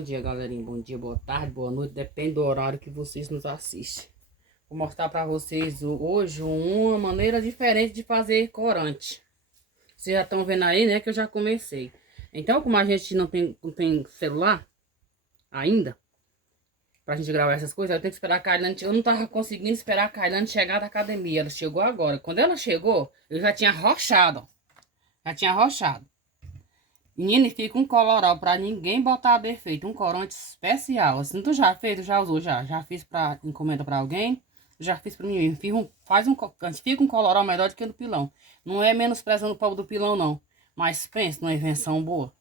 Bom dia, galerinha. Bom dia, boa tarde, boa noite. Depende do horário que vocês nos assistem. Vou mostrar pra vocês hoje uma maneira diferente de fazer corante. Vocês já estão vendo aí, né, que eu já comecei. Então, como a gente não tem celular ainda, pra gente gravar essas coisas, eu tenho que esperar a Kailane. Eu não tava conseguindo esperar a Kailane chegar da academia. Ela chegou agora. Quando ela chegou, eu já tinha arrochado. Já tinha arrochado. Menino, fica um colorau pra ninguém botar defeito. Um corante especial. Assim, tu já fez? Tu já usou? Já fiz pra encomenda pra alguém? Já fiz pra mim. Fica um colorau melhor do que no pilão. Não é menosprezando o povo do pilão, não. Mas pensa numa invenção boa.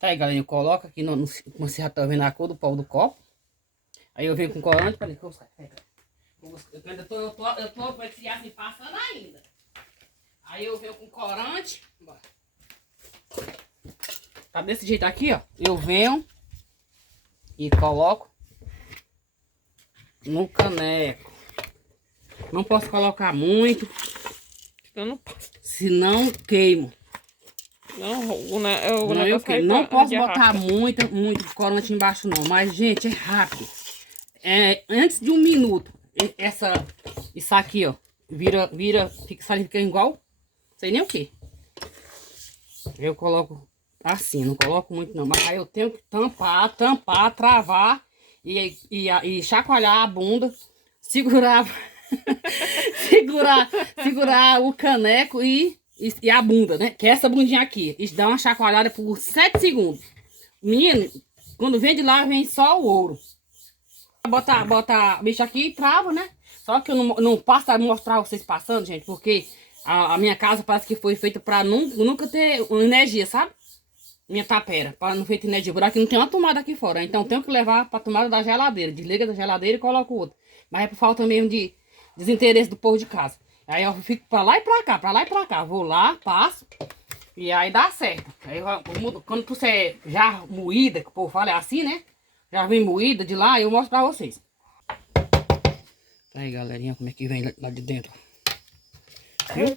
Tá aí, galera. Eu coloco aqui como você já tá vendo a cor do pau do copo. Aí eu venho com corante. Peraí, que eu buscar. Eu tô assim, passando ainda. Aí eu venho com corante. Bora. Tá desse jeito aqui, ó. Eu venho e coloco no caneco. Não posso colocar muito, Eu não posso. senão queimo. Não Posso botar muito corante embaixo, não. Mas, gente, é rápido. Antes de 1 minuto, isso aqui, ó, fica igual, sei nem o que. Eu coloco assim, não coloco muito não, mas aí eu tenho que tampar, travar e chacoalhar a bunda, segurar segurar o caneco e a bunda, né? Que é essa bundinha aqui. E dá uma chacoalhada por 7 segundos. Menino, quando vem de lá, vem só o ouro. Bota a bicha aqui e trava, né? Só que eu não passo a mostrar vocês passando, gente, porque a minha casa parece que foi feita pra nunca ter energia, sabe? Minha tapera, para não feito energia buraco, não tem uma tomada aqui fora. Então tenho que levar pra tomada da geladeira. Desliga da geladeira e coloca o outro. Mas é por falta mesmo de desinteresse do povo de casa. Aí eu fico pra lá e pra cá, pra lá e pra cá. Vou lá, passo. E aí dá certo. Aí quando você é já moída, que o povo fala é assim, né? Já vem moída de lá, eu mostro pra vocês. Aí, galerinha, como é que vem lá de dentro. Viu?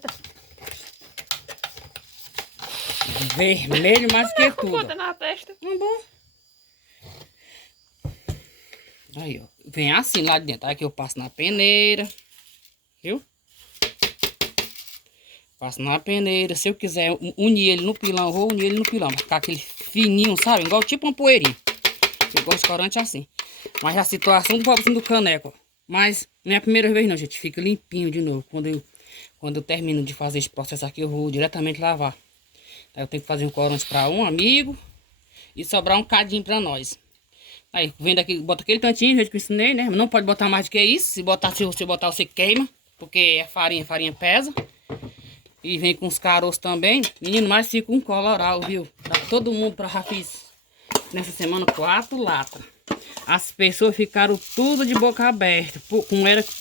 Vermelho mais que tudo. Bota na testa. Bom. Aí, ó. Vem assim lá de dentro. Aqui eu passo na peneira. Viu? Passo na peneira. Se eu quiser unir ele no pilão, eu vou unir ele no pilão. Vai ficar aquele fininho, sabe? Igual tipo uma poeirinha. Eu gosto de corante assim. Mas a situação do pobrezinho do caneco. Mas não é a primeira vez não, gente. Fica limpinho de novo. Quando eu termino de fazer esse processo aqui, eu vou diretamente lavar. Aí eu tenho que fazer um corante para um amigo e sobrar um cadinho para nós. Aí vem daqui, bota aquele tantinho, do jeito que eu ensinei, né? Não pode botar mais do que isso. Se você botar, você queima, porque é farinha pesa. E vem com os caroços também. Menino, mas fica um coloral, viu? Tá todo mundo para já fiz nessa semana 4 latas. As pessoas ficaram tudo de boca aberta.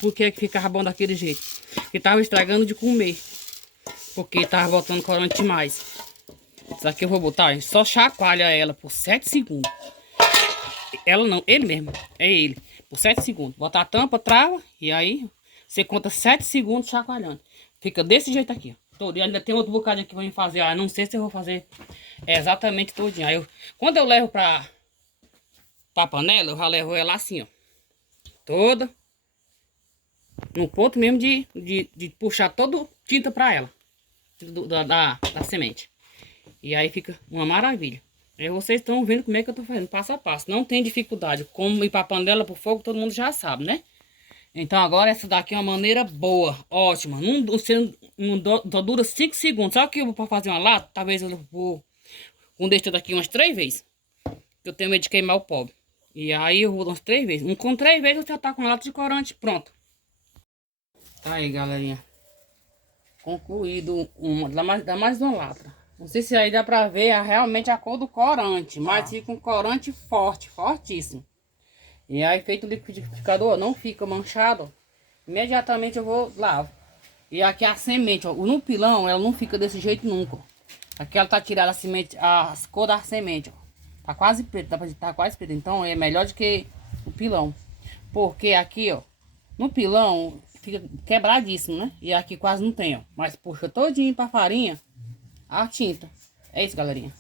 Porque ficava bom daquele jeito. Que tava estragando de comer. Porque tava botando corante demais. Isso aqui eu vou botar, só chacoalha ela por 7 segundos. Ela não, ele mesmo, é ele. Por 7 segundos. Bota a tampa, trava, e aí você conta 7 segundos chacoalhando. Fica desse jeito aqui, ó. Todo. E ainda tem outro bocado aqui pra mim fazer. Ah, não sei se eu vou fazer exatamente todinho. Aí quando eu levo pra panela, eu já levo ela assim, ó. Toda. No ponto mesmo de puxar todo tinta pra ela. Da semente. E aí fica uma maravilha. Aí vocês estão vendo como é que eu tô fazendo, passo a passo. Não tem dificuldade. Como ir pra panela pro fogo, todo mundo já sabe, né? Então agora essa daqui é uma maneira boa, ótima. Só dura 5 segundos. Só que eu vou fazer uma lata, talvez eu vou deixar daqui umas 3 vezes. Eu tenho medo de queimar o pobre. E aí eu vou umas 3 vezes. Com 3 vezes você já tá com lata de corante pronto. Tá aí, galerinha. Concluído dá mais uma lata. Não sei se aí dá pra ver realmente a cor do corante, mas fica um corante forte, fortíssimo. E aí feito o liquidificador, não fica manchado, imediatamente eu vou lavo. E aqui a semente, ó, no pilão ela não fica desse jeito nunca. Aqui ela tá tirada a semente, a cor da semente, ó. Tá quase preta, tá quase preta, então é melhor do que o pilão. Porque aqui, ó, no pilão fica quebradíssimo, né? E aqui quase não tem, ó. Mas puxa todinho pra farinha a tinta. É isso, galerinha.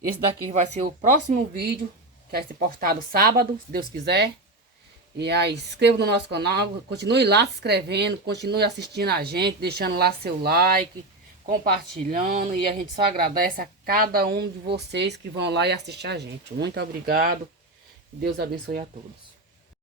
Esse daqui vai ser o próximo vídeo que vai ser postado sábado, se Deus quiser. E aí, se inscreva no nosso canal, continue lá se inscrevendo, continue assistindo a gente, deixando lá seu like, compartilhando. E a gente só agradece a cada um de vocês que vão lá e assistir a gente. Muito obrigado. Deus abençoe a todos.